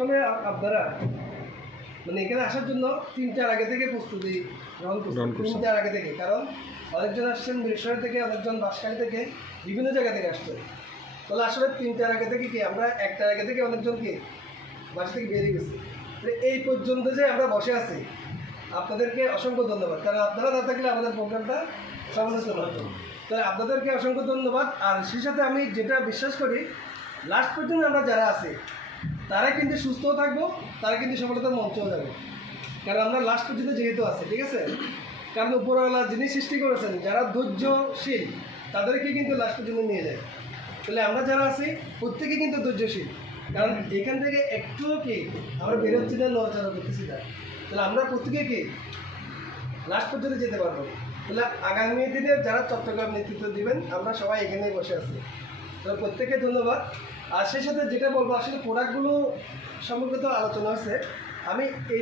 আসলে আপনারা মানে এখানে আসার জন্য 3টার আগে থেকে প্রস্তুতি গ্রহণ করছেন, 3টার আগে থেকে। কারণ অনেকজন আসছেন মিরসরাই থেকে, অনেকজন বাঁশখালী থেকে, বিভিন্ন জায়গা থেকে আসছে। তাহলে আসলে 3টার আগে থেকে কি আমরা 1টার আগে থেকে অনেকজনকে বাসা থেকে বেরিয়ে গেছি। এই পর্যন্ত যে আমরা বসে আছি, আপনাদেরকে অসংখ্য ধন্যবাদ। কারণ আপনারা না থাকলে আমাদের প্রোগ্রামটা সমালোচনা হতো। তাই আপনাদেরকে অসংখ্য ধন্যবাদ। আর সেই সাথে আমি যেটা বিশ্বাস করি, লাস্ট পর্যন্ত আমরা যারা আছি তারা কিন্তু সুস্থও থাকবো, তারা কিন্তু সফলতার মঞ্চেও যাবে। কারণ আমরা লাস্ট পর্যন্ত যেহেতু আছি, ঠিক আছে। কারণ উপরওয়ালা যিনি সৃষ্টি করেছেন, যারা ধৈর্যশীল তাদেরকে কিন্তু লাস্ট পর্যন্ত নিয়ে যায়। তাহলে আমরা যারা আছি প্রত্যেকে কিন্তু ধৈর্যশীল। কারণ এখান থেকে একটুও কি আমরা বেরোচ্ছি না, নড়াচড়া করতেছি না। তাহলে আমরা প্রত্যেকে কি লাস্ট পর্যন্ত যেতে পারবো। তাহলে আগামী দিনে যারা চট্টগ্রাম নেতৃত্ব দিবেন, আমরা সবাই এখানেই বসে আছি। তাহলে প্রত্যেককে ধন্যবাদ। আর সেই সাথে যেটা বলবো, আসলে প্রোডাক্টগুলো সম্পর্কে তো আলোচনা হয়েছে। আমি এই